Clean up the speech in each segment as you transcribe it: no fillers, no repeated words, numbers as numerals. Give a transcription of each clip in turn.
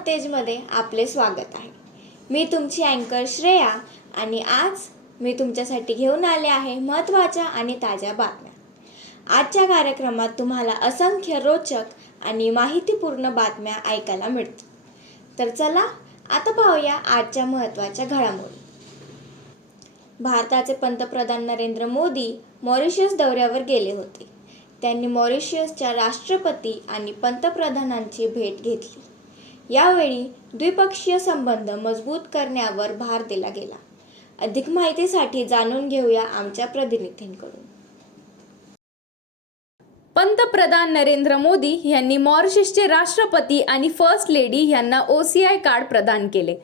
नवतेजमध्ये आपले स्वागत आहे. मी तुमची अँकर श्रेया आणि आज मी तुमच्यासाठी घेऊन आले आहे महत्त्वाच्या आणि ताज्या बातम्या. आजच्या कार्यक्रमात तुम्हाला असंख्य रोचक आणि माहितीपूर्ण बातम्या ऐकायला मिळतील. तर चला आता पाहूया आजच्या महत्त्वाच्या घडामोडी. भारताचे पंतप्रधान नरेंद्र मोदी मॉरिशस दौऱ्यावर गेले होते. त्यांनी मॉरिशसच्या राष्ट्रपती आणि पंतप्रधानांची भेट घेतली. यावेळी द्विपक्षीय संबंध मजबूत करण्यावर भर दिला गेला. अधिक माहितीसाठी जाणून घेऊया आमच्या प्रतिनिधींकडून. पंतप्रधान नरेंद्र मोदी यांनी मॉरिशसचे राष्ट्रपती आणि फर्स्ट लेडी यांना OCI कार्ड प्रदान केले.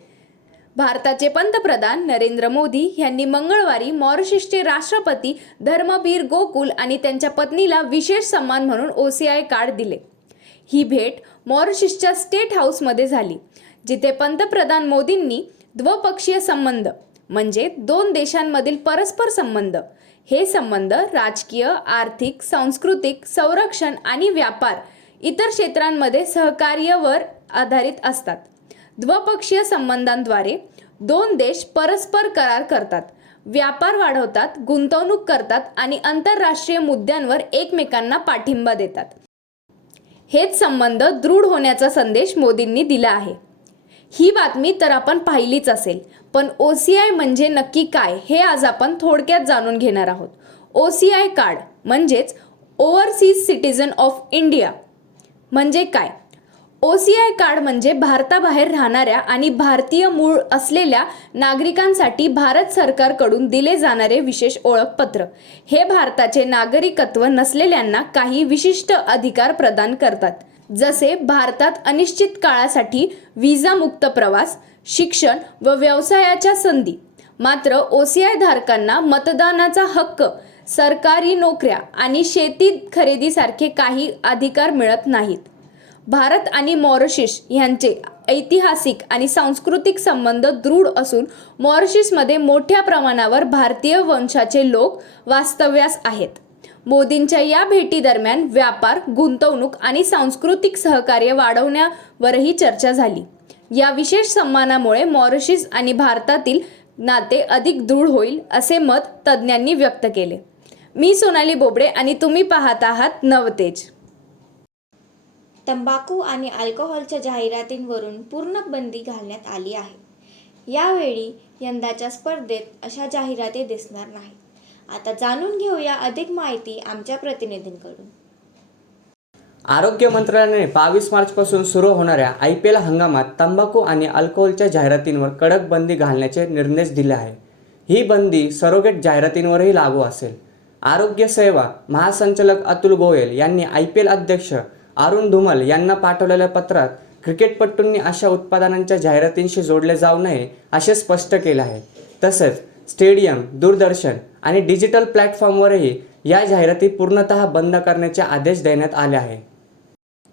भारताचे पंतप्रधान नरेंद्र मोदी यांनी मंगळवारी मॉरिशसचे राष्ट्रपती धर्मबीर गोकुल आणि त्यांच्या पत्नीला विशेष सन्मान म्हणून OCI कार्ड दिले. ही भेट मॉरिशसच्या स्टेट हाऊसमध्ये झाली, जिथे पंतप्रधान मोदींनी द्विपक्षीय संबंध म्हणजे दोन देशांमधील परस्पर संबंध, हे संबंध राजकीय, आर्थिक, सांस्कृतिक, संरक्षण आणि व्यापार इतर क्षेत्रांमध्ये सहकार्यावर आधारित असतात. द्विपक्षीय संबंधांद्वारे दोन देश परस्पर करार करतात, व्यापार वाढवतात, गुंतवणूक करतात आणि आंतरराष्ट्रीय मुद्द्यांवर एकमेकांना पाठिंबा देतात. हेच संबंध दृढ होण्याचा संदेश मोदींनी दिला आहे. ही बातमी तर आपण पाहिलीच असेल, पण OCI म्हणजे नक्की काय हे आज आपण थोडक्यात जाणून घेणार आहोत. OCI कार्ड म्हणजेच ओव्हरसीज सिटीजन ऑफ इंडिया म्हणजे काय? OCI कार्ड म्हणजे भारताबाहेर राहणाऱ्या आणि भारतीय मूळ असलेल्या नागरिकांसाठी भारत सरकारकडून दिले जाणारे विशेष ओळखपत्र. हे भारताचे नागरिकत्व नसलेल्यांना काही विशिष्ट अधिकार प्रदान करतात, जसे भारतात अनिश्चित काळासाठी व्हिसामुक्त प्रवास, शिक्षण व व्यवसायाच्या संधी. मात्र OCI धारकांना मतदानाचा हक्क, सरकारी नोकऱ्या आणि शेती खरेदीसारखे काही अधिकार मिळत नाहीत. भारत आणि मॉरिशस यांचे ऐतिहासिक आणि सांस्कृतिक संबंध दृढ असून मॉरिशसमध्ये मोठ्या प्रमाणावर भारतीय वंशाचे लोक वास्तव्यास आहेत. मोदींच्या या भेटीदरम्यान व्यापार, गुंतवणूक आणि सांस्कृतिक सहकार्य वाढवण्यावरही चर्चा झाली. या विशेष सन्मानामुळे मॉरिशस आणि भारतातील नाते अधिक दृढ होईल, असे मत तज्ज्ञांनी व्यक्त केले. मी सोनाली बोबडे आणि तुम्ही पाहत आहात नवतेज. तंबाखू आणि अल्कोहोलच्या जाहिरातींवरून पूर्ण बंदी घालण्यात आली आहे. यावेळी यंदाच्या स्पर्धेत अशा जाहिराती दिसणार नाहीत. आता जाणून घेऊया अधिक माहिती आमच्या प्रतिनिधींकडून. आरोग्य मंत्रालयाने 22 मार्चपासून सुरू होणाऱ्या IPL हंगामात तंबाखू आणि अल्कोहोलच्या जाहिरातींवर कडक बंदी घालण्याचे निर्देश दिले आहे. ही बंदी सरोगेट जाहिरातींवरही लागू असेल. आरोग्य सेवा महासंचालक अतुल गोयल यांनी IPL अध्यक्ष अरुण धुमल यांना पाठवलेल्या पत्रात क्रिकेटपटूंनी अशा उत्पादनांच्या जाहिरातींशी जोडले जाऊ नये असे स्पष्ट केले आहे. तसेच स्टेडियम, दूरदर्शन आणि डिजिटल प्लॅटफॉर्मवरही या जाहिराती पूर्णतः बंद करण्याचे आदेश देण्यात आले आहे.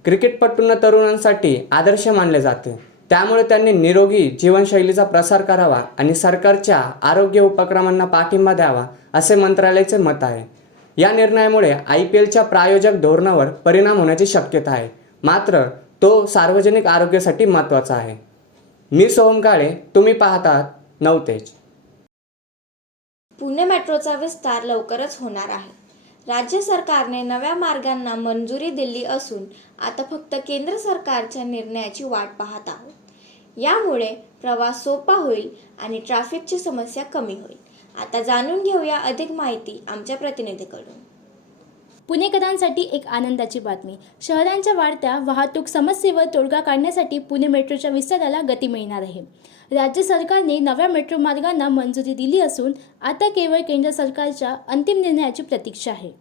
क्रिकेटपटूंना तरुणांसाठी आदर्श मानले जाते, त्यामुळे त्यांनी निरोगी जीवनशैलीचा प्रसार करावा आणि सरकारच्या आरोग्य उपक्रमांना पाठिंबा द्यावा, असे मंत्रालयाचे मत आहे. या निर्णयामुळे IPLच्या प्रायोजक धोरणावर परिणाम होण्याची शक्यता आहे, मात्र तो सार्वजनिक आरोग्यासाठी महत्त्वाचा आहे. मी सोहम काळे, तुम्ही पाहतात नवतेज. पुणे मेट्रोचा विस्तार लवकरच होणार आहे. राज्य सरकारने नव्या मार्गांना मंजुरी दिली असून आता फक्त केंद्र सरकारच्या निर्णयाची वाट पाहत आहोत. यामुळे प्रवास सोपा होईल आणि ट्रॅफिकची समस्या कमी होईल. आता जाणून घेऊया अधिक माहिती आमच्या प्रतिनिधीकडून. पुणेकरांसाठी एक आनंदाची बातमी. शहरांच्या वाढत्या वाहतूक समस्येवर तोडगा काढण्यासाठी पुणे मेट्रोच्या विस्ताराला गती मिळणार आहे. राज्य सरकारने नव्या मेट्रो मार्गांना मंजुरी दिली असून आता केवळ केंद्र सरकारच्या अंतिम निर्णयाची प्रतीक्षा आहे.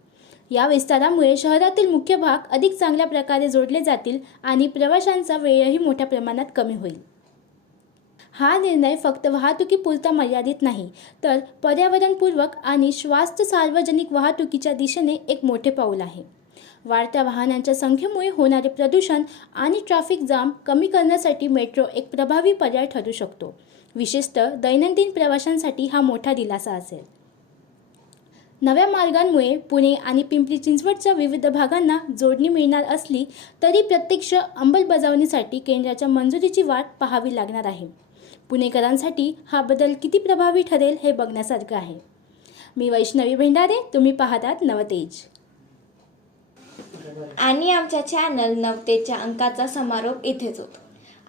या विस्तारामुळे शहरातील मुख्य भाग अधिक चांगल्या प्रकारे जोडले जातील आणि प्रवाशांचा वेळही मोठ्या प्रमाणात कमी होईल. हा निर्णय फक्त वाहतुकीपुरता मर्यादित नाही, तर पर्यावरणपूर्वक आणि स्वास्थ्य सार्वजनिक वाहतुकीच्या दिशेने एक मोठे पाऊल आहे. वाढत्या वाहनांच्या संख्येमुळे होणारे प्रदूषण आणि ट्रॅफिक जाम कमी करण्यासाठी मेट्रो एक प्रभावी पर्याय ठरू शकतो. विशेषतः दैनंदिन प्रवाशांसाठी हा मोठा दिलासा असेल. नव्या मार्गांमुळे पुणे आणि पिंपरी चिंचवडच्या विविध भागांना जोडणी मिळणार असली तरी प्रत्यक्ष अंमलबजावणीसाठी केंद्राच्या मंजुरीची वाट पाहावी लागणार आहे. पुणेकरांसाठी हा बदल किती प्रभावी ठरेल हे बघण्यासारखं आहे. मी वैष्णवी भेंडारे, तुम्ही पाहतात नवतेज. आणि आमच्या चॅनल नवतेच्या अंकाचा समारोप इथेच होतो.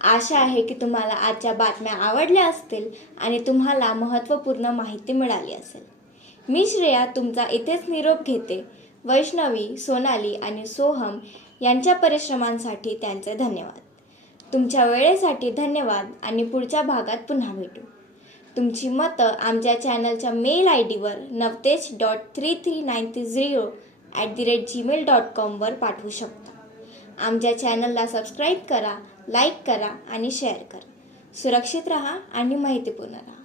आशा आहे की तुम्हाला आजच्या बातम्या आवडल्या असतील आणि तुम्हाला महत्त्वपूर्ण माहिती मिळाली असेल. मी श्रेया तुमचा इथेच निरोप घेते. वैष्णवी, सोनाली आणि सोहम यांच्या परिश्रमांसाठी त्यांचे धन्यवाद. तुमच्या वेळेसाठी धन्यवाद आणि पुढच्या भागात पुन्हा भेटू. तुमची मतं आमच्या चॅनलच्या मेल ID-वर navtej.33930@gmail.com वर पाठवू शकता. आमच्या चॅनलला सबस्क्राईब करा, लाईक करा आणि शेअर करा. सुरक्षित राहा आणि माहितीपूर्ण राहा.